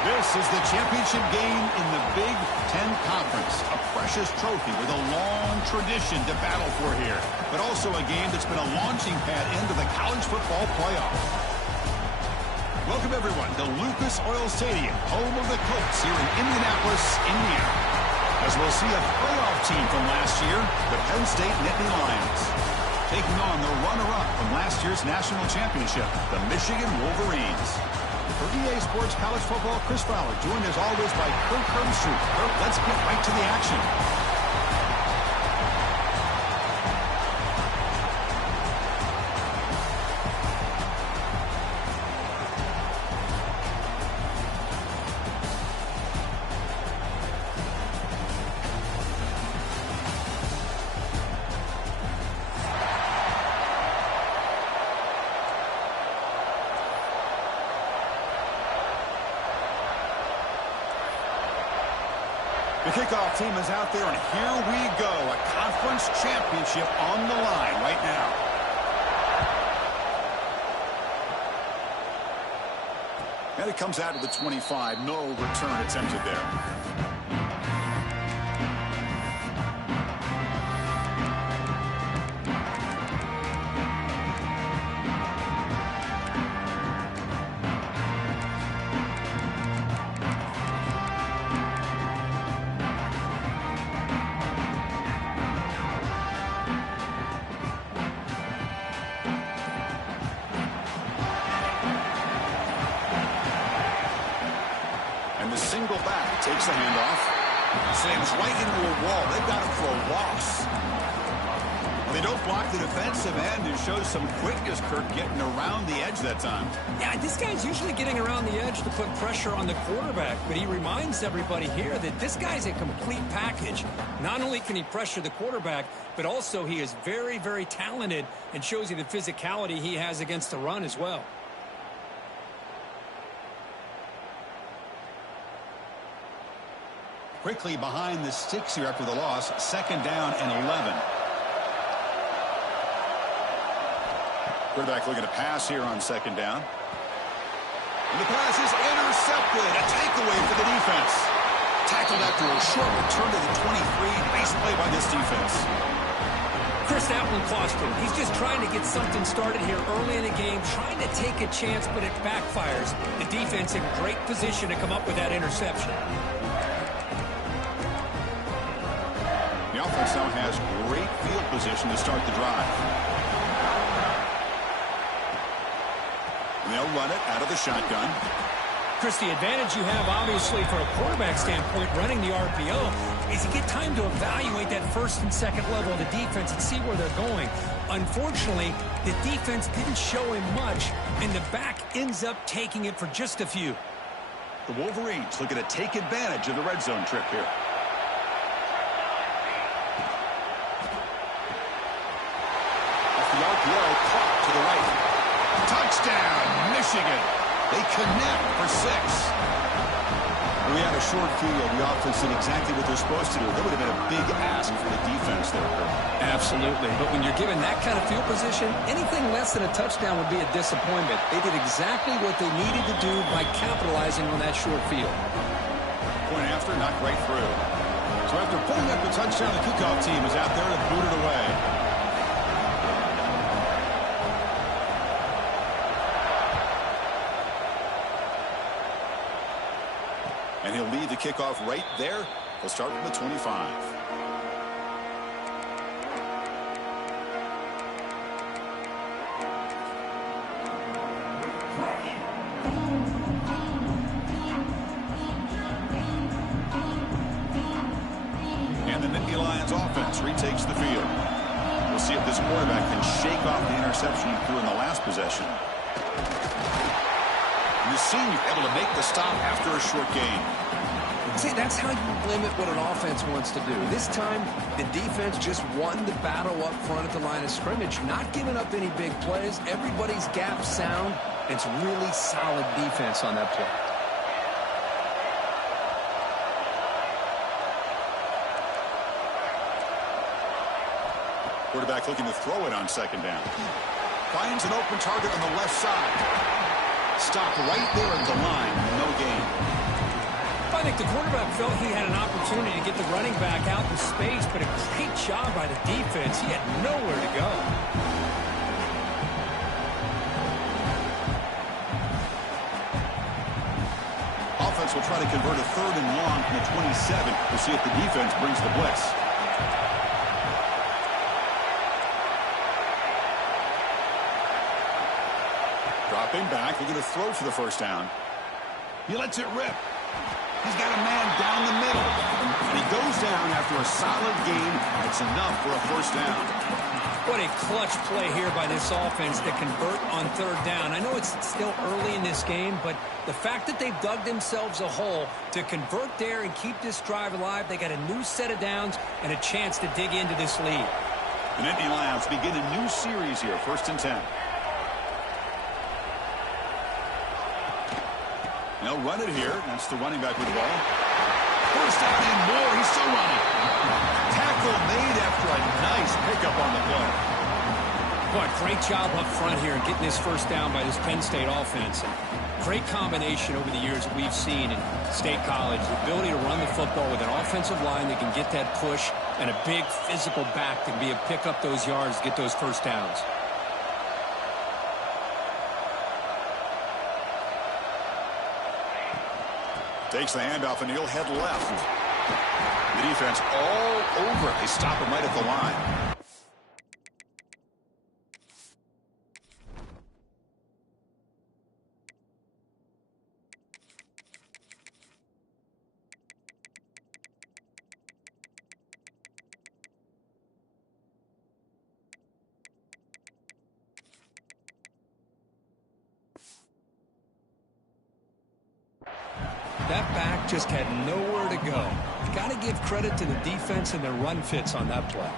This is the championship game in the Big Ten Conference. A precious trophy with a long tradition to battle for here. But also a game that's been a launching pad into the college football playoff. Welcome, everyone, to Lucas Oil Stadium, home of the Colts here in Indianapolis, Indiana. As we'll see a playoff team from last year, the Penn State Nittany Lions, taking on the runner-up from last year's national championship, the Michigan Wolverines. For EA Sports College Football, Chris Fowler, joined as always by Kirk Herbstreit. Kirk, let's get right to the action. The kickoff team is out there, and here we go. A conference championship on the line right now. And it comes out to the 25. No return attempted there. Single back, takes the handoff, slams right into a wall. They've got him for a loss. They don't block the defensive end and shows some quickness, Kirk, getting around the edge that time. Yeah, this guy's usually getting around the edge to put pressure on the quarterback, but he reminds everybody here that this guy's a complete package. Not only can he pressure the quarterback, but also he is very, very talented and shows you the physicality he has against the run as well. Quickly behind the sticks here after the loss. 2nd down and 11. Quarterback looking to pass here on 2nd down. And the pass is intercepted. A takeaway for the defense. Tackled after a short return to the 23. Nice play by this defense. Chris, that one cost him. He's just trying to get something started here early in the game, trying to take a chance, but it backfires. The defense in great position to come up with that interception. The offense now has great field position to start the drive. And they'll run it out of the shotgun. Chris, the advantage you have, obviously, from a quarterback standpoint, running the RPO, is you get time to evaluate that first and second level of the defense and see where they're going. Unfortunately, the defense didn't show him much, and the back ends up taking it for just a few. The Wolverines looking to take advantage of the red zone trip here. The RPO caught to the right. Touchdown, Michigan. They connect for 6. We had a short field. The offense did exactly what they're supposed to do. That would have been a big ask for the defense there. Absolutely. But when you're given that kind of field position, anything less than a touchdown would be a disappointment. They did exactly what they needed to do by capitalizing on that short field. Point after, knocked right through. So after pulling up the touchdown, the kickoff team is out there to boot it away. And he'll lead the kickoff right there. He'll start from the 25. And the Nittany Lions offense retakes the field. We'll see if this quarterback can shake off the interception he threw in the last possession. And the senior able to make the stop after a short gain. See, that's how you limit what an offense wants to do. This time, the defense just won the battle up front at the line of scrimmage, not giving up any big plays. Everybody's gap sound. It's really solid defense on that play. Quarterback looking to throw it on 2nd down. Finds an open target on the left side. Stopped right there at the line. No gain. I think the quarterback felt he had an opportunity to get the running back out in space, but a great job by the defense. He had nowhere to go. Offense will try to convert a 3rd and long from the 27. We'll see if the defense brings the blitz. Dropping back, they're going to throw for the first down. He lets it rip. He's got a man down the middle. And he goes down after a solid gain. It's enough for a first down. What a clutch play here by this offense to convert on 3rd down. I know it's still early in this game, but the fact that they've dug themselves a hole to convert there and keep this drive alive, they got a new set of downs and a chance to dig into this lead. The Nittany Lions begin a new series here, 1st and 10. They'll run it here. That's the running back with the ball. First down and more. He's still running. Tackle made after a nice pickup on the play. Boy, great job up front here getting this first down by this Penn State offense. And great combination over the years that we've seen in State College. The ability to run the football with an offensive line that can get that push and a big physical back to be able to pick up those yards, get those first downs. Takes the handoff, and he'll head left. The defense all over it. They stop him right at the line. That back just had nowhere to go. Got to give credit to the defense and their run fits on that play.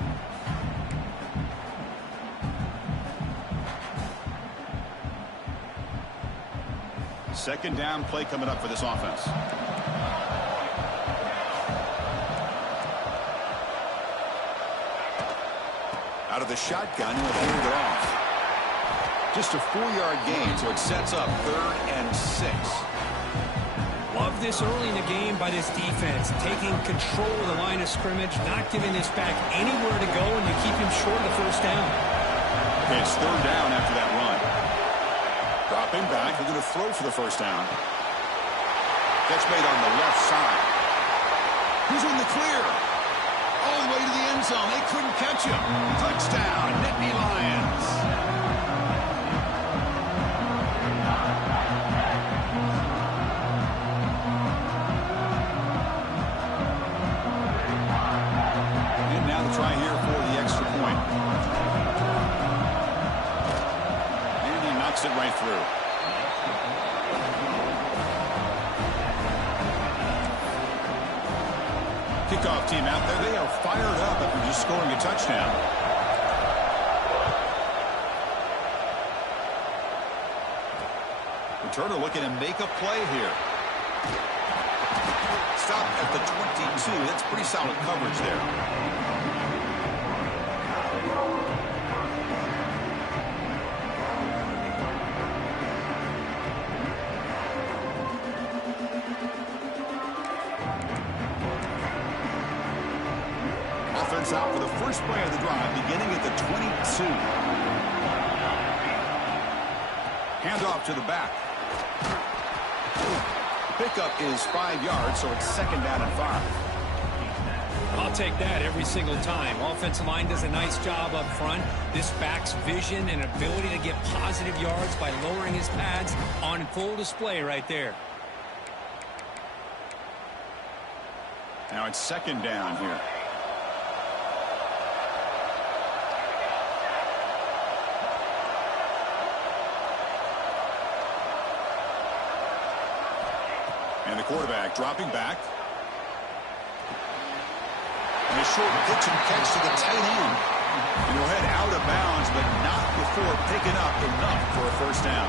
Second down play coming up for this offense. Out of the shotgun, he'll hand it off. Just a 4-yard gain, so it sets up 3rd and 6. Love this early in the game by this defense, taking control of the line of scrimmage, not giving this back anywhere to go, and you keep him short of the first down. Okay, it's 3rd down after that run. Dropping back, they're going to throw for the first down. Catch made on the left side. Who's in the clear? All the way to the end zone. They couldn't catch him. Touchdown, Nittany Lions. Try here for the extra point. And he knocks it right through. Kickoff team out there. They are fired up after just scoring a touchdown. Returner looking to make a play here. Stop at the 22. That's pretty solid coverage there. Offense out for the first play of the drive, beginning at the 22. Handoff to the back. Pickup is 5 yards, so it's 2nd down and 5. I'll take that every single time. Offensive line does a nice job up front. This back's vision and ability to get positive yards by lowering his pads on full display right there. Now it's 2nd down here. And the quarterback dropping back. And a short pitch and catch to the tight end. And he'll head out of bounds, but not before picking up enough for a first down.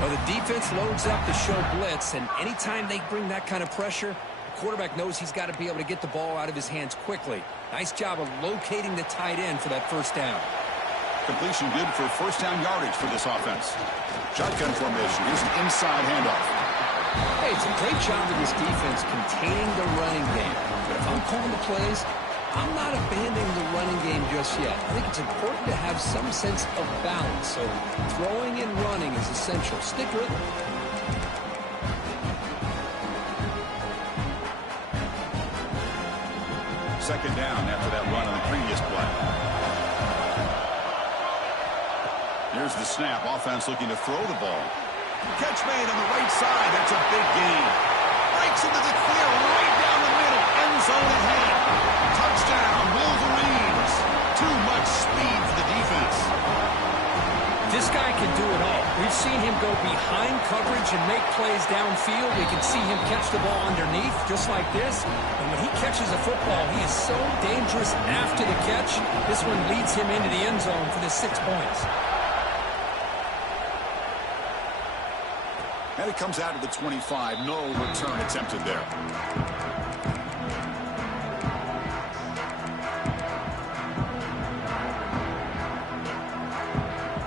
Well, the defense loads up to show blitz, and anytime they bring that kind of pressure, the quarterback knows he's got to be able to get the ball out of his hands quickly. Nice job of locating the tight end for that first down. Completion good for first down yardage for this offense. Shotgun formation. Here's an inside handoff. Hey, It's a great job of this defense containing the running game. But if I'm calling the plays, I'm not abandoning the running game just yet. I think it's important to have some sense of balance. So throwing and running is essential. Stick with it. Second down after that run on the previous play. Here's the snap. Offense looking to throw the ball. Catch made on the right side. That's a big gain. Breaks into the clear right down the middle. End zone ahead. Touchdown, Wolverines. Too much speed for the defense. This guy can do it all. We've seen him go behind coverage and make plays downfield. We can see him catch the ball underneath, just like this. And when he catches a football, he is so dangerous after the catch. This one leads him into the end zone for the 6 points. And it comes out of the 25. No return attempted there.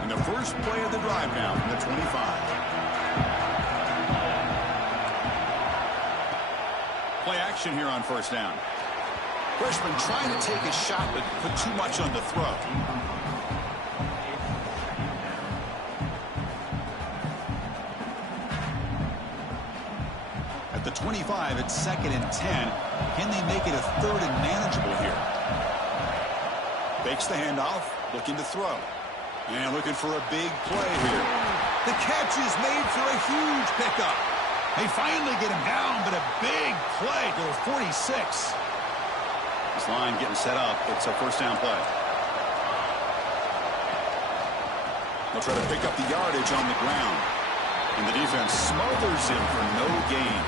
And the first play of the drive now from the 25. Play action here on first down. Freshman trying to take a shot, but put too much on the throw. At the 25, it's 2nd and 10. Can they make it a 3rd and manageable here? Fakes the handoff, looking to throw. And looking for a big play here. The catch is made for a huge pickup. They finally get him down, but a big play to the 46. This line getting set up. It's a first down play. They'll try to pick up the yardage on the ground. And the defense smothers him for no gain.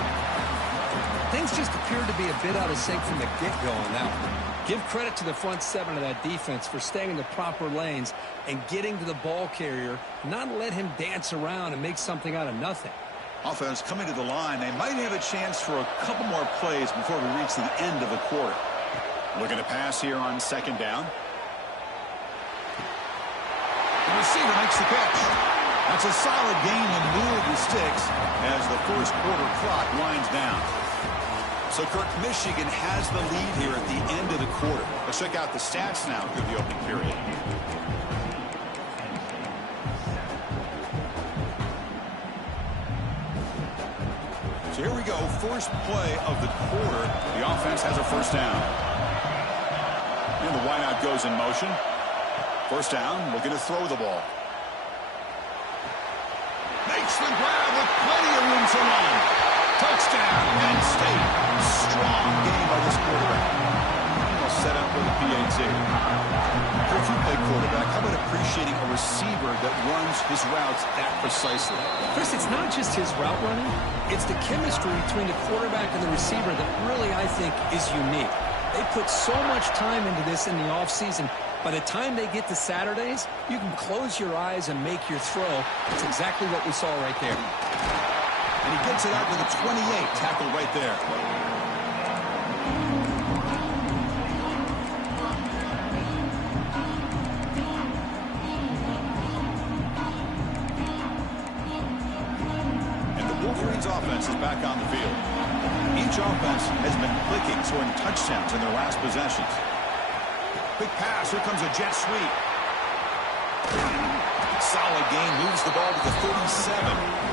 Things just appeared to be a bit out of sync from the get-go on that one. Give credit to the front 7 of that defense for staying in the proper lanes and getting to the ball carrier, not let him dance around and make something out of nothing. Offense coming to the line. They might have a chance for a couple more plays before we reach the end of the quarter. Looking to pass here on 2nd down. The receiver makes the catch. That's a solid gain in the middle of the sticks as the first quarter clock winds down. So, Kirk, Michigan has the lead here at the end of the quarter. Let's check out the stats now through the opening period. So here we go. First play of the quarter. The offense has a first down. And the wideout goes in motion. First down, looking to throw the ball. Makes the grab with plenty of room to run. Touchdown, Penn State. Strong game by this quarterback. He'll set up with a PAT. If you play quarterback, how about appreciating a receiver that runs his routes that precisely? Chris, it's not just his route running. It's the chemistry between the quarterback and the receiver that really, I think, is unique. They put so much time into this in the offseason. By the time they get to Saturdays, you can close your eyes and make your throw. That's exactly what we saw right there. And he gets it out to the 28, tackled right there. And the Wolverines offense is back on the field. Each offense has been clicking, scoring touchdowns in their last possessions. Quick pass, here comes a jet sweep. Solid gain, moves the ball to the 37.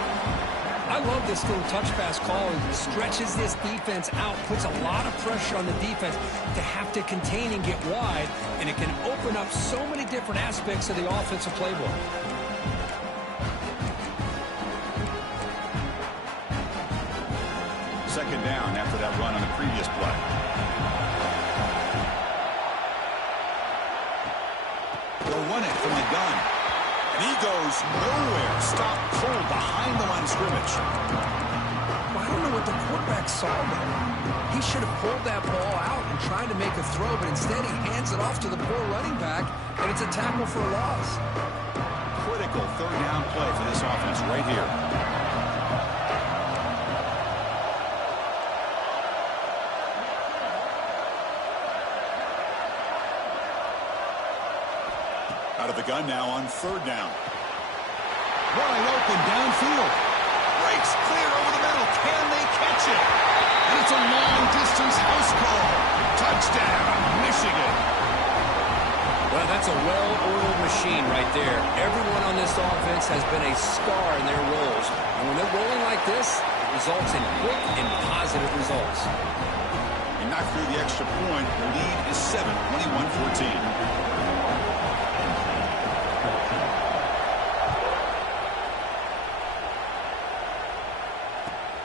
I love this little touch pass call. It stretches this defense out, puts a lot of pressure on the defense to have to contain and get wide, and it can open up so many different aspects of the offensive playbook. Second down after that run on the previous play. They'll run it from the gun. And he goes nowhere. Stop cold behind the line of scrimmage. Well, I don't know what the quarterback saw there. He should have pulled that ball out and tried to make a throw, but instead he hands it off to the poor running back, and it's a tackle for a loss. Critical third down play for this offense right here. Out of the gun now on third down. Wide open downfield. Breaks clear over the middle. Can they That's a well-oiled machine right there. Everyone on this offense has been a star in their roles. And when they're rolling like this, it results in quick and positive results. And knocked through the extra point. The lead is 7, 21-14.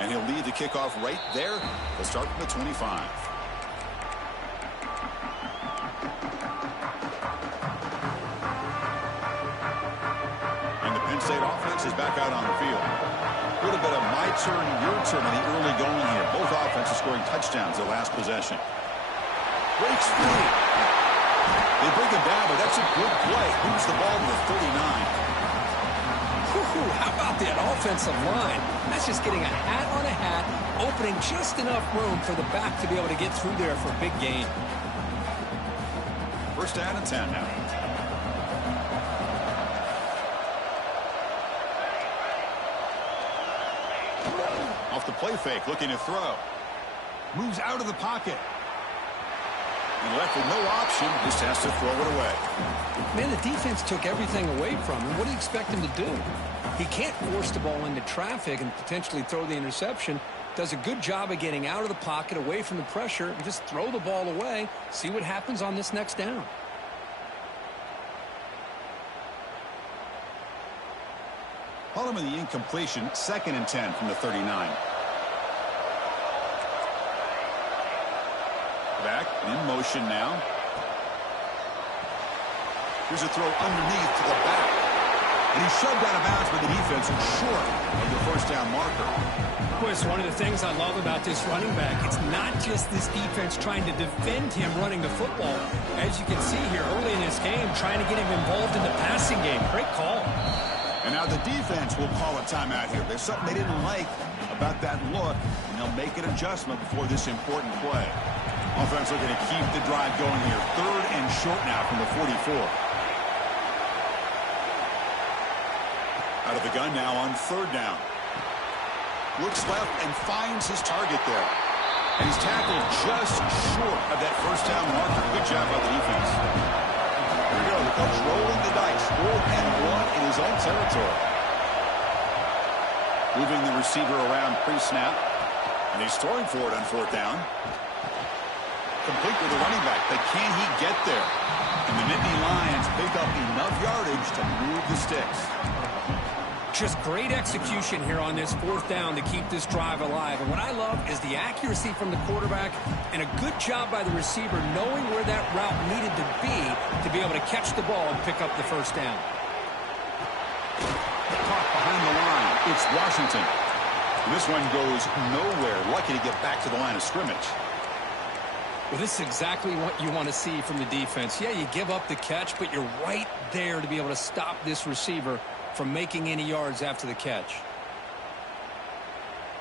And he'll lead the kickoff right there. He'll start from the 25. And the Penn State offense is back out on the field. A little bit of my turn, your turn in the early going here. Both offenses scoring touchdowns their last possession. Breaks free. They bring him down, but that's a good play. Moves the ball to the 39. How about that offensive line? That's just getting a hat on a hat, opening just enough room for the back to be able to get through there for a big gain. First down and 10 now. Off the play fake, looking to throw. Moves out of the pocket. And left with no option, just has to throw it away. Man, the defense took everything away from him. What do you expect him to do? He can't force the ball into traffic and potentially throw the interception. Does a good job of getting out of the pocket, away from the pressure, and just throw the ball away. See what happens on this next down. Call him in the incompletion, 2nd and 10 from the 39. Back in motion now. Here's a throw underneath to the back. And he's shoved out of bounds by the defense and short of the first down marker. Of course, one of the things I love about this running back, it's not just this defense trying to defend him running the football. As you can see here early in this game, trying to get him involved in the passing game. Great call. And now the defense will call a timeout here. There's something they didn't like about that look, and they'll make an adjustment before this important play. Offense looking to keep the drive going here. 3rd and short now from the 44. Out of the gun now on 3rd down. Looks left and finds his target there. And he's tackled just short of that first down marker. Good job by the defense. Here we go. The coach rolling the dice. 4th and 1 in his own territory. Moving the receiver around pre-snap. And he's throwing for it on 4th down. Complete with the running back, but can he get there? And the Nittany Lions pick up enough yardage to move the sticks. Just great execution here on this 4th down to keep this drive alive. And what I love is the accuracy from the quarterback and a good job by the receiver knowing where that route needed to be able to catch the ball and pick up the first down. Caught behind the line. It's Washington. And this one goes nowhere. Lucky to get back to the line of scrimmage. Well, this is exactly what you want to see from the defense. Yeah, you give up the catch, but you're right there to be able to stop this receiver from making any yards after the catch.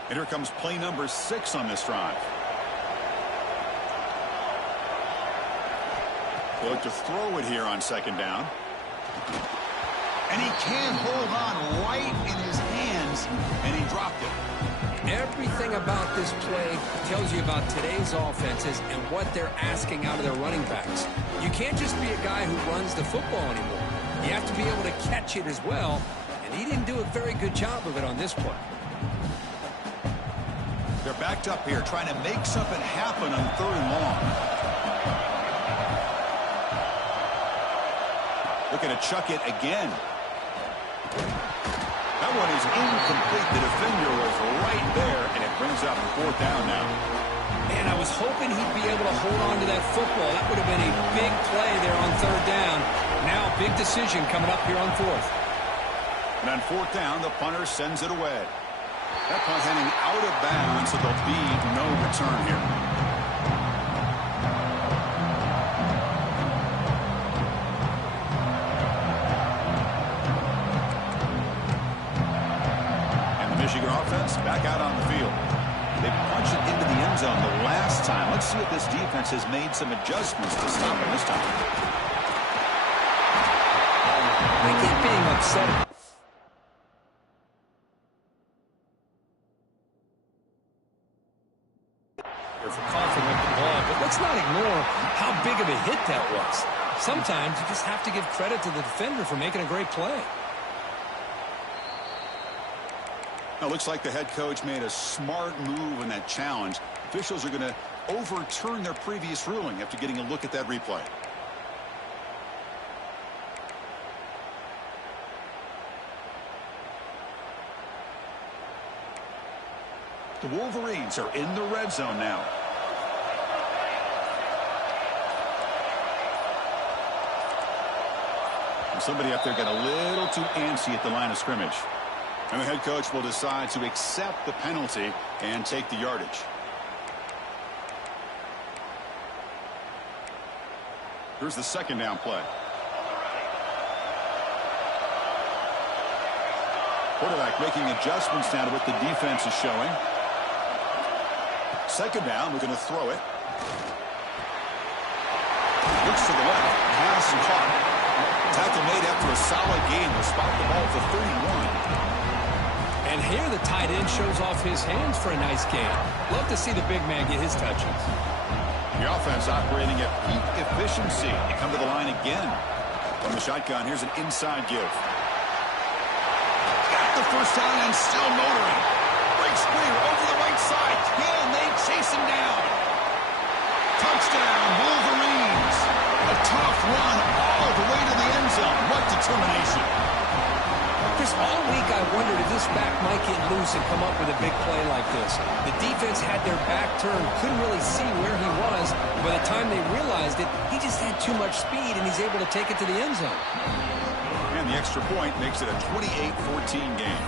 And here comes play number 6 on this drive. They look to throw it here on 2nd down. And he can't hold on right in his hands, and he dropped it. Everything about this play tells you about today's offenses and what they're asking out of their running backs. You can't just be a guy who runs the football anymore. You have to be able to catch it as well, and he didn't do a very good job of it on this play. They're backed up here trying to make something happen on 3rd and long. Looking to chuck it again. That one is incomplete. The defender was right there, and it brings up 4th down now. Man, I was hoping he'd be able to hold on to that football. That would have been a big play there on 3rd down. Now, big decision coming up here on 4th. And on 4th down, the punter sends it away. That punt heading out of bounds, so there'll be no return here. And the Michigan offense back out on the field. They punched it into the end zone the last time. Let's see if this defense has made some adjustments to stop them this time. I get being upset. For coughing up the ball, but let's not ignore how big of a hit that was. Sometimes you just have to give credit to the defender for making a great play. Now, looks like the head coach made a smart move in that challenge. Officials are going to overturn their previous ruling after getting a look at that replay. The Wolverines are in the red zone now. And somebody up there got a little too antsy at the line of scrimmage. And the head coach will decide to accept the penalty and take the yardage. Here's the second down play. Quarterback making adjustmts now to what the defense is showing. Second down, we're going to throw it. Looks to the left. Pass caught. Tackle made after a solid game. Will spot the ball for 31. And here the tight end shows off his hands for a nice game. Love to see the big man get his touches. The offense operating at peak efficiency. They come to the line again. From the shotgun, here's an inside give. Got the first down and still motoring. Breaks clear over the right side. Can they chase him down? Touchdown, Wolverines. A tough run all the way to the end zone. What determination. Chris, all week I wondered if this back might get loose and come up with a big play like this. The defense had their back turned, couldn't really see where he was. By the time they realized it, he just had too much speed, and he's able to take it to the end zone. And the extra point makes it a 28-14 game.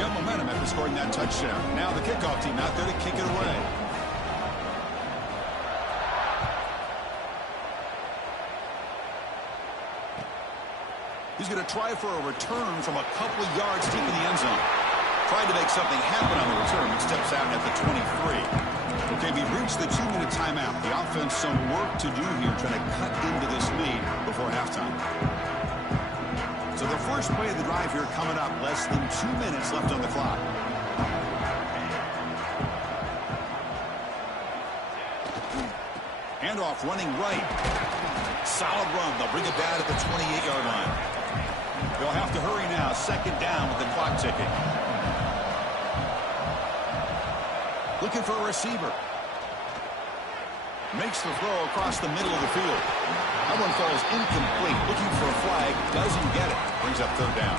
Got momentum after scoring that touchdown. Now the kickoff team out there to kick it away. He's going to try for a return from a couple of yards deep in the end zone. Tried to make something happen on the return, but steps out at the 23. Okay, we've reached the 2-minute timeout. The offense some work to do here, trying to cut into this lead before halftime. So the first play of the drive here coming up, less than 2 minutes left on the clock. Handoff running right. Solid run. They'll bring it down at the 28-yard line. They'll have to hurry now. Second down with the clock ticking. Looking for a receiver. Makes the throw across the middle of the field. That one falls incomplete. Looking for a flag. Doesn't get it. Brings up third down.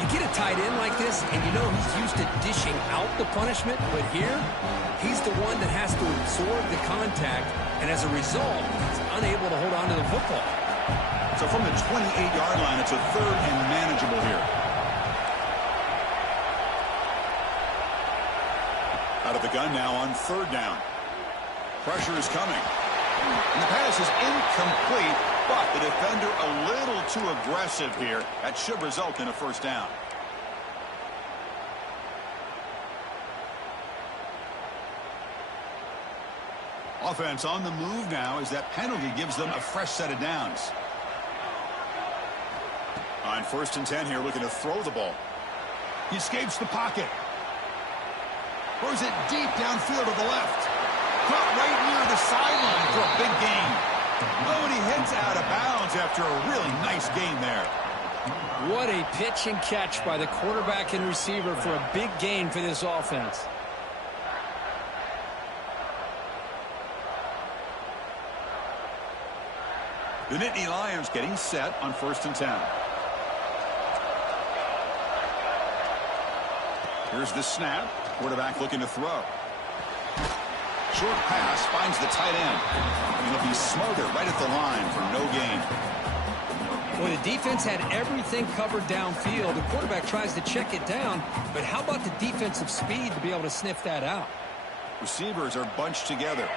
You get a tight end like this, and you know he's used to dishing out the punishment, but here, he's the one that has to absorb the contact, and as a result, he's unable to hold on to the football. So from the 28-yard line, it's a third and manageable here. Out of the gun now on third down. Pressure is coming. And the pass is incomplete, but the defender a little too aggressive here. That should result in a first down. Offense on the move now as that penalty gives them a fresh set of downs. On 1st and 10 here, looking to throw the ball. He escapes the pocket. Throws it deep downfield to the left. Caught right near the sideline for a big gain. Oh, and he heads out of bounds after a really nice gain there. What a pitch and catch by the quarterback and receiver for a big gain for this offense. The Nittany Lions getting set on 1st and 10. Here's the snap. Quarterback looking to throw. Short pass finds the tight end. And he'll be smothered right at the line for no gain. Well, the defense had everything covered downfield. The quarterback tries to check it down, but how about the defensive speed to be able to sniff that out? Receivers are bunched together.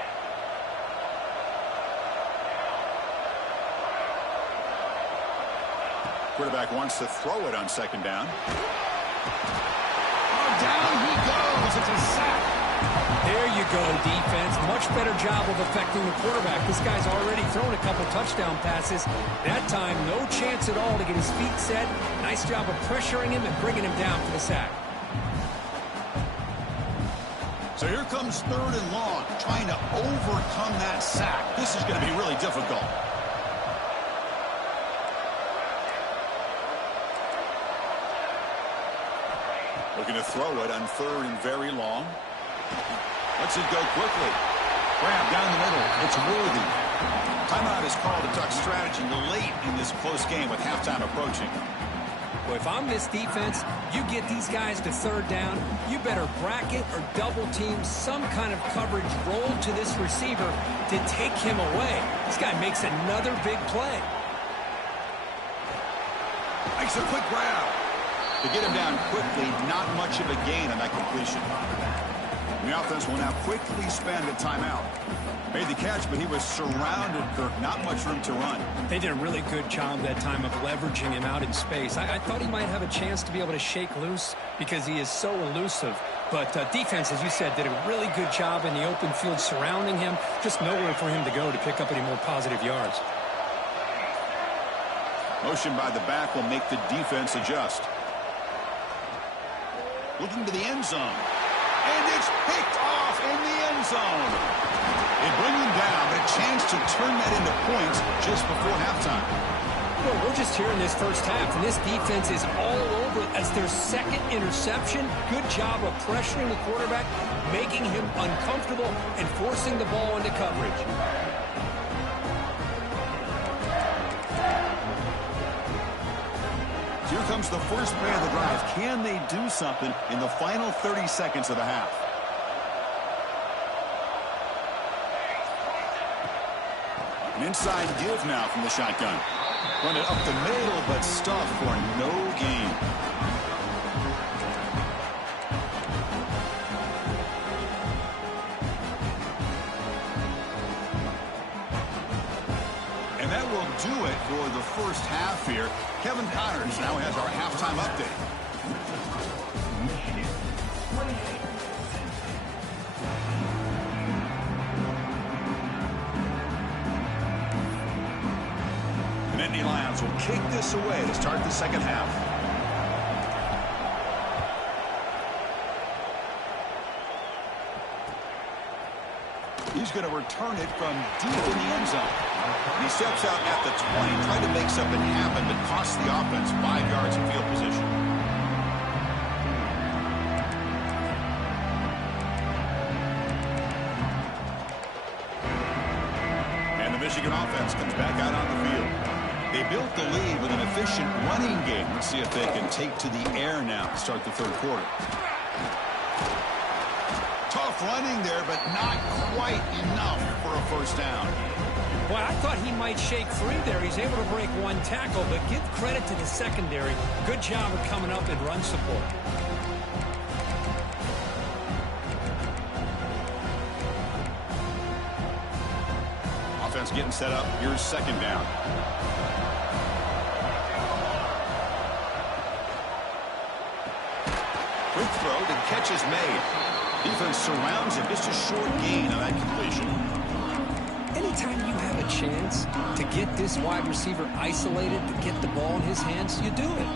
Quarterback wants to throw it on 2nd down. Down he goes. It's a sack. There you go, defense. Much better job of affecting the quarterback. This guy's already thrown a couple touchdown passes. That time, no chance at all to get his feet set. Nice job of pressuring him and bringing him down for the sack. So here comes 3rd and long, trying to overcome that sack. This is going to be really difficult. Looking to throw it on 3rd and very long. Lets it go quickly. Grab down the middle. It's worthy. Timeout is called to talk strategy late in this close game with halftime approaching. Well, if I'm this defense, you get these guys to 3rd down, you better bracket or double team some kind of coverage roll to this receiver to take him away. This guy makes another big play. Makes a quick grab. To get him down quickly, not much of a gain on that completion. And the offense will now quickly spend a timeout. Made the catch, but he was surrounded, Kirk. Not much room to run. They did a really good job that time of leveraging him out in space. I thought he might have a chance to be able to shake loose because he is so elusive. But defense, as you said, did a really good job in the open field surrounding him. Just nowhere for him to go to pick up any more positive yards. Motion by the back will make the defense adjust. Looking to the end zone. And it's picked off in the end zone. They bring him down, but a chance to turn that into points just before halftime. Well, we're just here in this first half, and this defense is all over as their 2nd interception. Good job of pressuring the quarterback, making him uncomfortable, and forcing the ball into coverage. Here comes the first play of the drive. Can they do something in the final 30 seconds of the half? An inside give now from the shotgun. Run it up the middle, but stuffed for no gain. And that will do it for the first half here. Kevin Connors now has our halftime update. The Nittany Lions will kick this away to start the second half. He's going to return it from deep in the end zone. He steps out at the 20, trying to make something happen, but costs the offense 5 yards in field position. And the Michigan offense comes back out on the field. They built the lead with an efficient running game. Let's see if they can take to the air now to start the 3rd quarter. Tough running there, but not quite enough for a first down. Boy, I thought he might shake free there. He's able to break 1 tackle, but give credit to the secondary. Good job of coming up in run support. Offense getting set up. Here's 2nd down. Quick throw, the catch is made. Defense surrounds him. Just a short gain on that completion. Anytime you have a chance to get this wide receiver isolated, to get the ball in his hands, you do it.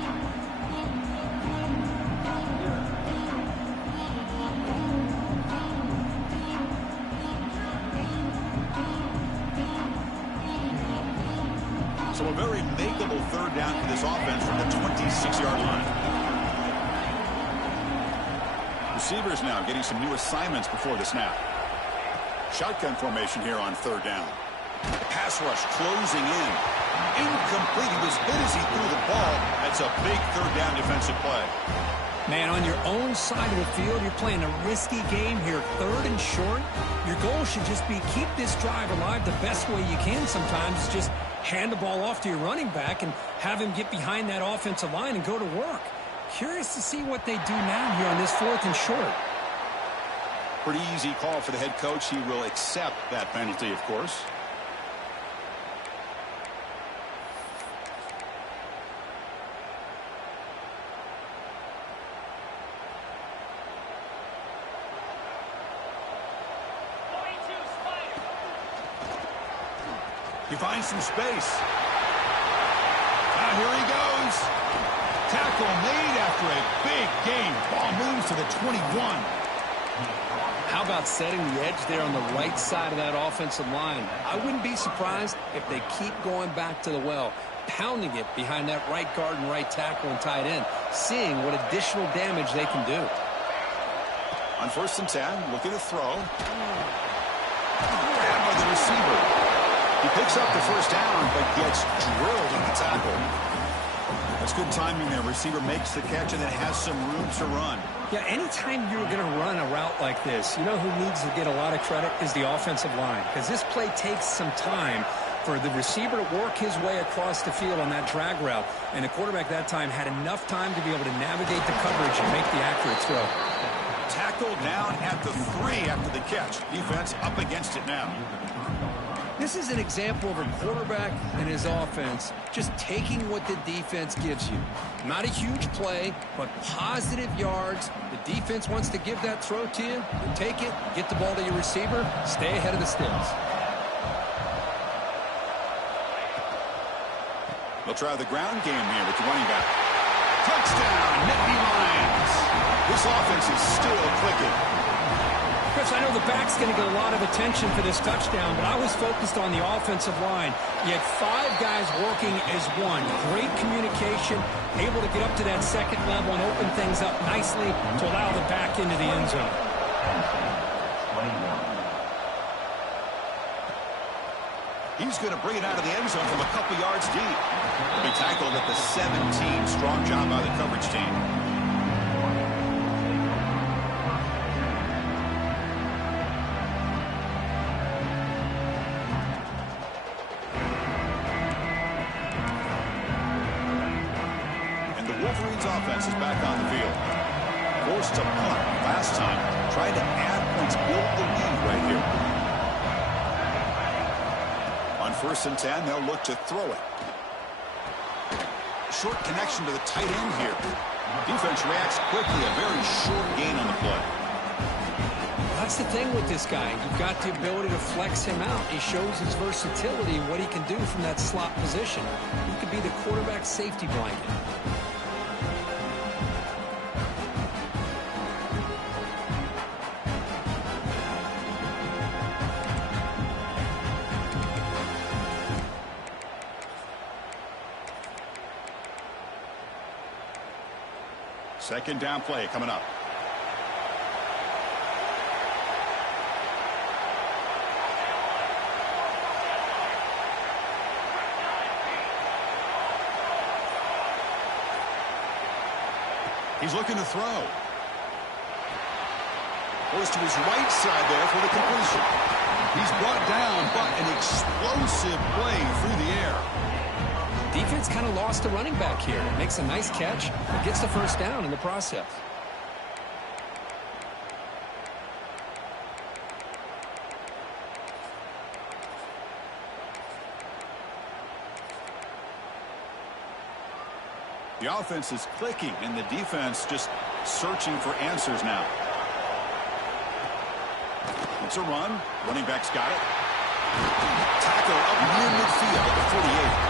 So a very makeable 3rd down for this offense from the 26-yard line. Receivers now getting some new assignments before the snap. Shotgun formation here on 3rd down. Pass rush closing in. Incomplete. He was hit as he threw the ball. That's a big 3rd down defensive play. Man, on your own side of the field, you're playing a risky game here, 3rd and short. Your goal should just be keep this drive alive the best way you can sometimes. Just hand the ball off to your running back and have him get behind that offensive line and go to work. Curious to see what they do now here on this 4th and short. Pretty easy call for the head coach. He will accept that penalty, of course. He finds some space. Here he goes. Tackle made after a big gain. Ball moves to the 21. How about setting the edge there on the right side of that offensive line? I wouldn't be surprised if they keep going back to the well, pounding it behind that right guard and right tackle and tight end, seeing what additional damage they can do. On 1st and 10, looking to throw. Grabbed by the receiver. He picks up the first down, but gets drilled in the tackle. That's good timing there. Receiver makes the catch and then has some room to run. Yeah, anytime you're going to run a route like this, you know who needs to get a lot of credit is the offensive line, because this play takes some time for the receiver to work his way across the field on that drag route, and the quarterback that time had enough time to be able to navigate the coverage and make the accurate throw. Tackled down at the 3 after the catch. Defense up against it now. This is an example of a quarterback and his offense just taking what the defense gives you. Not a huge play, but positive yards. The defense wants to give that throw to you. You take it, get the ball to your receiver, stay ahead of the sticks. They'll try the ground game here with the running back. Touchdown, Nittany Lions. This offense is still clicking. Chris, I know the back's going to get a lot of attention for this touchdown, but I was focused on the offensive line. You had 5 guys working as one. Great communication, able to get up to that second level and open things up nicely to allow the back into the end zone. He's going to bring it out of the end zone from a couple yards deep. He tackled at the 17. Strong job by the coverage team. Wolverine's offense is back on the field. Forced to punt last time. Trying to add points, build the lead right here. On 1st and 10, they'll look to throw it. Short connection to the tight end here. Defense reacts quickly. A very short gain on the play. That's the thing with this guy. You've got the ability to flex him out. He shows his versatility and what he can do from that slot position. He could be the quarterback's safety blanket. Second down play coming up. He's looking to throw. Goes to his right side there for the completion. He's brought down, but an explosive play through the air. Defense kind of lost the running back here. Makes a nice catch, but gets the first down in the process. The offense is clicking, and the defense just searching for answers now. It's a run. Running back's got it. Tackle up near midfield at the 48.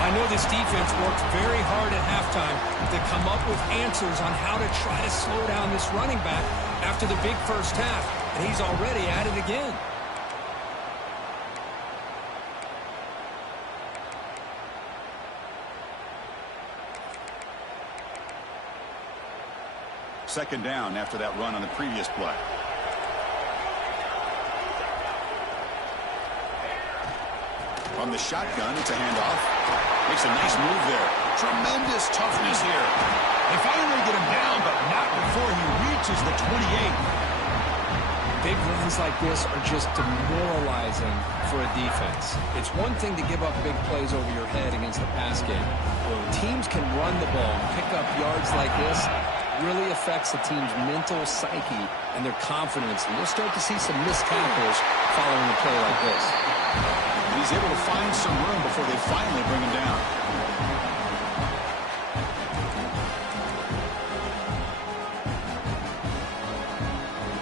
I know this defense worked very hard at halftime to come up with answers on how to try to slow down this running back after the big first half, and he's already at it again. Second down after that run on the previous play. From the shotgun, it's a handoff. Makes a nice move there. Tremendous toughness here. They finally get him down, but not before he reaches the 28. Big runs like this are just demoralizing for a defense. It's one thing to give up big plays over your head against the pass game. When teams can run the ball and pick up yards like this, really affects the team's mental psyche and their confidence. And you'll start to see some missed tackles following a play like this. He's able to find some room before they finally bring him down.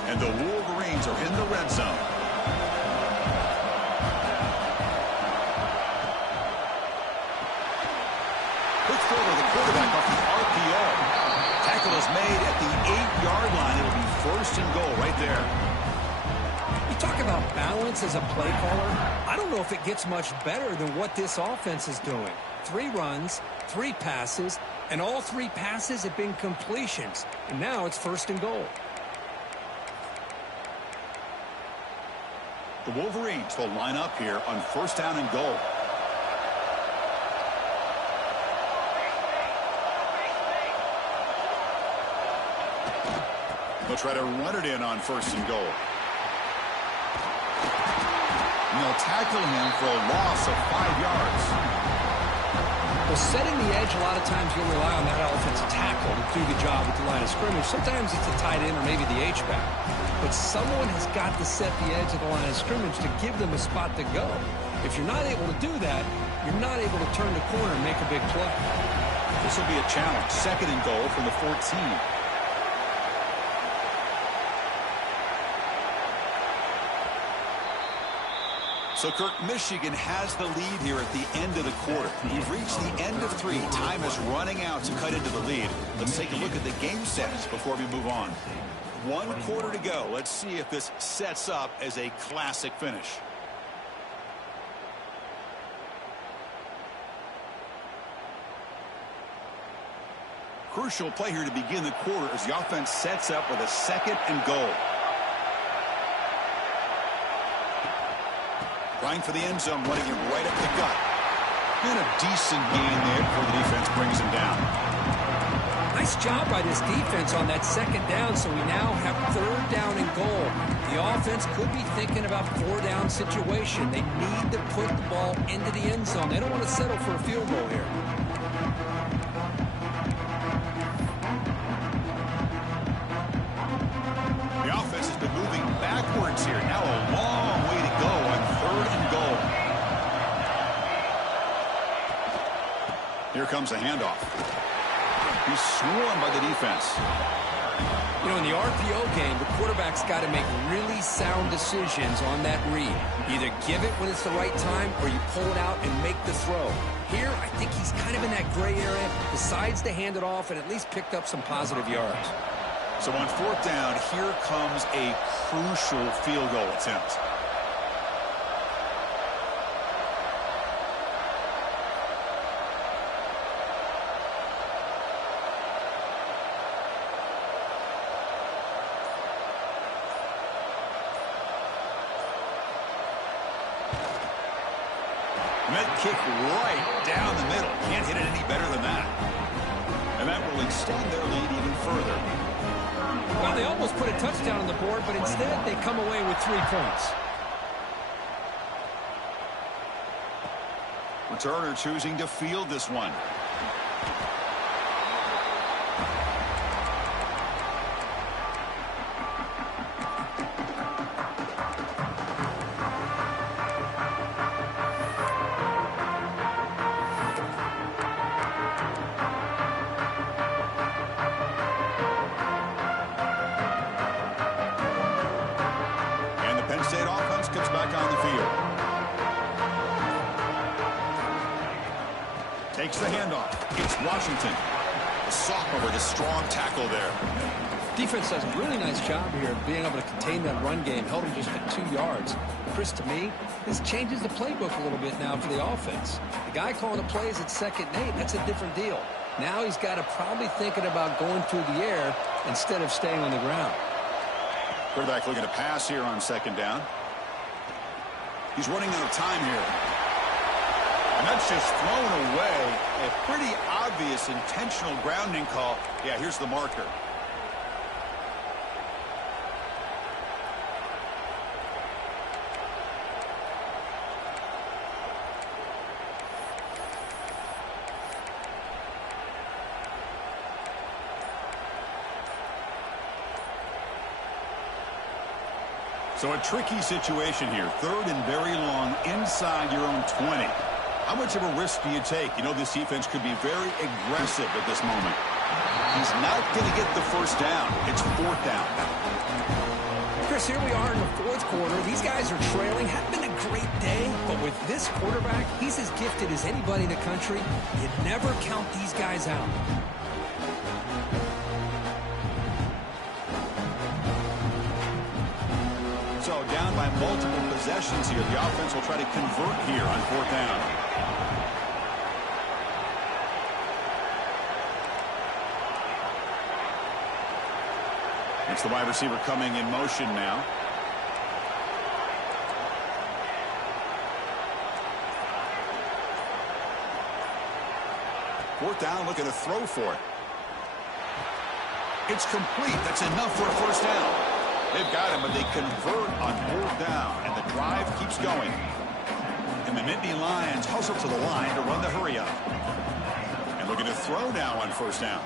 And the Wolverines are in the red zone. Quick throw to the quarterback off the RPO. Tackle is made at the 8-yard line. It'll be first and goal right there. You talk about balance as a play caller. I don't know if it gets much better than what this offense is doing. 3 runs, 3 passes, and all 3 passes have been completions. And now it's first and goal. The Wolverines will line up here on first down and goal. They'll try to run it in on first and goal. And they'll tackle him for a loss of 5 yards. Well, setting the edge, a lot of times you'll rely on that offensive tackle to do the job at the line of scrimmage. Sometimes it's a tight end or maybe the H-back. But someone has got to set the edge of the line of scrimmage to give them a spot to go. If you're not able to do that, you're not able to turn the corner and make a big play. This will be a challenge. Second and goal from the 14. So, Kirk, Michigan has the lead here at the end of the quarter. We've reached the end of 3. Time is running out to cut into the lead. Let's take a look at the game sets before we move on. 1 quarter to go. Let's see if this sets up as a classic finish. Crucial play here to begin the quarter as the offense sets up with a second and goal. Trying for the end zone, running him right up the gut. And a decent gain there before the defense brings him down. Nice job by this defense on that second down, so we now have third down and goal. The offense could be thinking about 4-down situation. They need to put the ball into the end zone. They don't want to settle for a field goal here. The offense has been moving backwards here. Now a long way to go on third and goal. Here comes a handoff. He's swarmed by the defense. You know, in the RPO game, the quarterback's got to make really sound decisions on that read. Either give it when it's the right time or you pull it out and make the throw. Here, I think he's kind of in that gray area, decides to hand it off and at least picked up some positive yards. So on fourth down, here comes a crucial field goal attempt. And that kick right down the middle. Can't hit it any better than that. And that will extend their lead even further. Well, they almost put a touchdown on the board, but instead they come away with 3 points. Returner choosing to field this one. State offense comes back on the field. Takes the handoff. It's Washington. The sophomore with a strong tackle there. Defense does a really nice job here of being able to contain that run game, held him just at 2 yards. Chris, to me, this changes the playbook a little bit now for the offense. The guy calling the plays at 2nd and 8, that's a different deal. Now he's got to probably thinking about going through the air instead of staying on the ground. Quarterback looking to pass here on 2nd down. He's running out of time here. And that's just thrown away. A pretty obvious intentional grounding call. Yeah, here's the marker. So a tricky situation here. 3rd and very long inside your own 20. How much of a risk do you take? You know this defense could be very aggressive at this moment. He's not going to get the first down. It's 4th down. Chris, here we are in the 4th quarter. These guys are trailing. Hadn't been a great day, but with this quarterback, he's as gifted as anybody in the country. You never count these guys out. by multiple possessions here. The offense will try to convert here on 4th down. It's the wide receiver coming in motion now. Fourth down, looking to throw for it. It's complete. That's enough for a first down. They've got him, but they convert on 4th down, and the drive keeps going. And the Nittany Lions hustle to the line to run the hurry up. And looking to throw now on 1st down.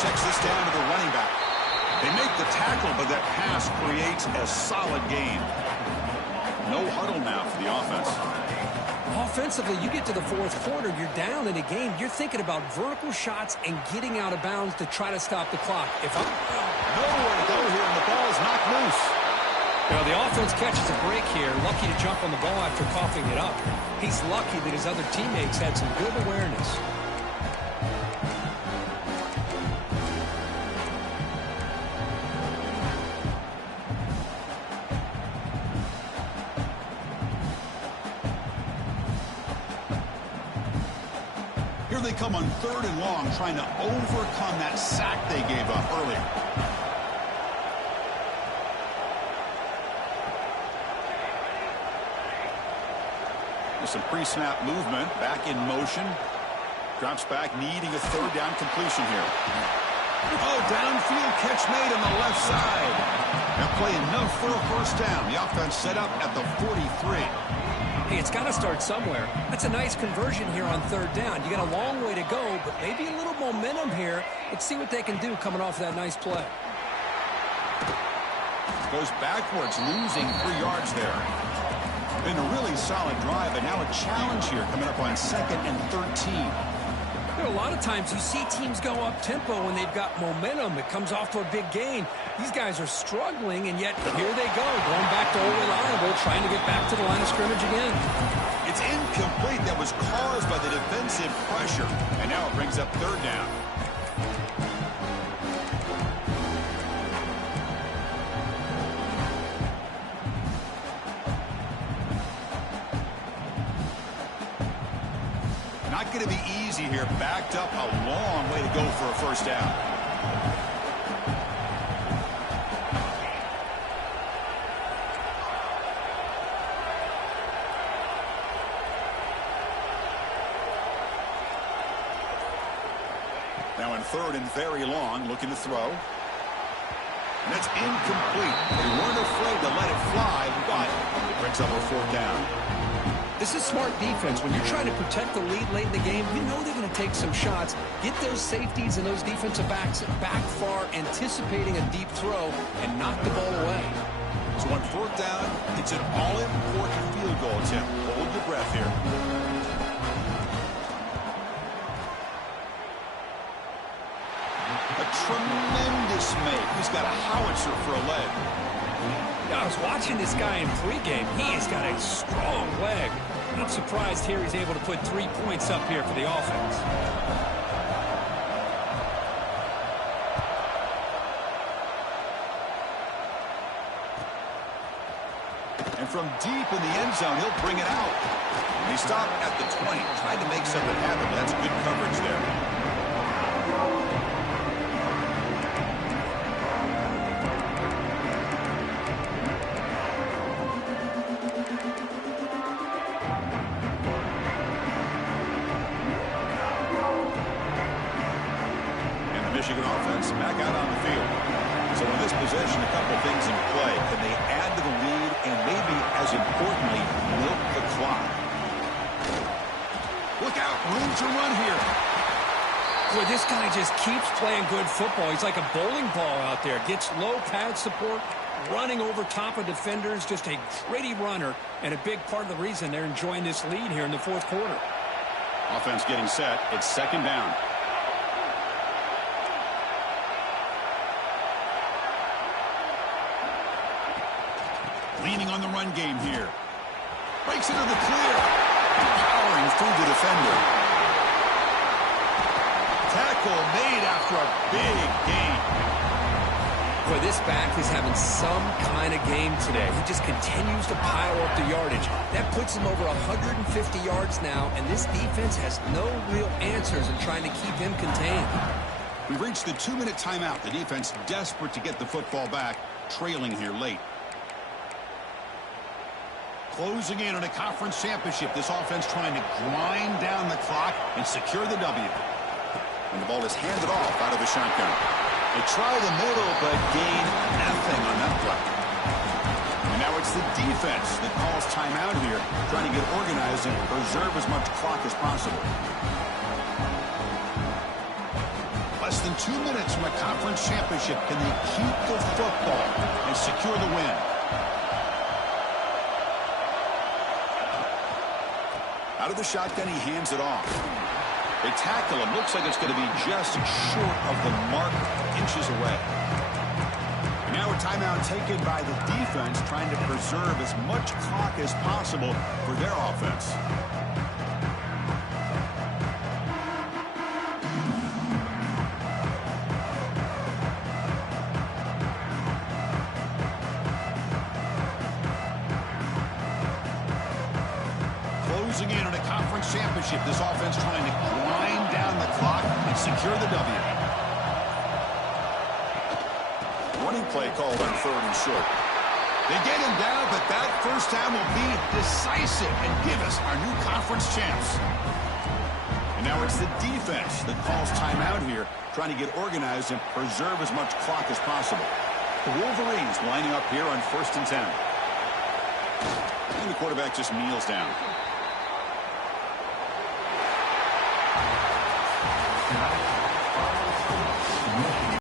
Checks this down to the running back. They make the tackle, but that pass creates a solid gain. No huddle now for the offense. Offensively, you get to the 4th quarter, you're down in a game. You're thinking about vertical shots and getting out of bounds to try to stop the clock. Nowhere to go here, and the ball is knocked loose. You know, the offense catches a break here, lucky to jump on the ball after coughing it up. He's lucky that his other teammates had some good awareness. Here they come on 3rd and long, trying to overcome that sack they gave up earlier. There's some pre-snap movement, back in motion. Drops back, needing a 3rd down completion here. Oh, downfield catch made on the left side. They'll play enough for a first down. The offense set up at the 43. Hey, it's got to start somewhere. That's a nice conversion here on 3rd down. You got a long way to go, but maybe a little momentum here. Let's see what they can do coming off that nice play. Goes backwards, losing 3 yards there. Been a really solid drive, but now a challenge here coming up on 2nd and 13. There are a lot of times you see teams go up-tempo when they've got momentum. It comes off to a big gain. These guys are struggling, and yet here they go, going back to old reliable, trying to get back to the line of scrimmage again. It's incomplete. That was caused by the defensive pressure, and now it brings up 3rd down. Not going to be easy here. Backed up a long way to go for a first down. Now in 3rd and very long, looking to throw. And that's incomplete. They weren't afraid to let it fly, but it brings up a 4th down. This is smart defense. When you're trying to protect the lead late in the game, you know they're going to take some shots. Get those safeties and those defensive backs back far, anticipating a deep throw, and knock the ball away. So on 4th down, it's an all-important field goal attempt. Hold your breath here. A tremendous make. He's got a howitzer for a leg. I was watching this guy in pregame. He has got a strong leg. Not surprised here he's able to put 3 points up here for the offense. And from deep in the end zone, he'll bring it out. He stopped at the 20, tried to make something happen. That's good coverage there. Michigan offense back out on the field. So in this possession, a couple things in play. Can they add to the lead and maybe, as importantly, milk the clock? Look out, room to run here. Boy, this guy just keeps playing good football. He's like a bowling ball out there. Gets low pad support, running over top of defenders. Just a gritty runner, and a big part of the reason they're enjoying this lead here in the 4th quarter. Offense getting set. It's 2nd down. Leaning on the run game here. Breaks into the clear. Powering through the defender. Tackle made after a big gain. Boy, this back is having some kind of game today. He just continues to pile up the yardage. That puts him over 150 yards now, and this defense has no real answers in trying to keep him contained. We've reached the 2-minute timeout. The defense desperate to get the football back, trailing here late. Closing in on a conference championship. This offense trying to grind down the clock and secure the W. And the ball is handed off out of the shotgun. They try the middle, but gain nothing on that play. And now it's the defense that calls timeout here, trying to get organized and preserve as much clock as possible. Less than 2 minutes from a conference championship. Can they keep the football and secure the win? Out of the shotgun, he hands it off. They tackle him. Looks like it's going to be just short of the mark, inches away. And now a timeout taken by the defense, trying to preserve as much clock as possible for their offense. Closing in on a conference championship. This offense trying to grind down the clock and secure the W. Running play called on 3rd and short. They get him down, but that first down will be decisive and give us our new conference champs. And now it's the defense that calls timeout here, trying to get organized and preserve as much clock as possible. The Wolverines lining up here on 1st and 10. And the quarterback just kneels down.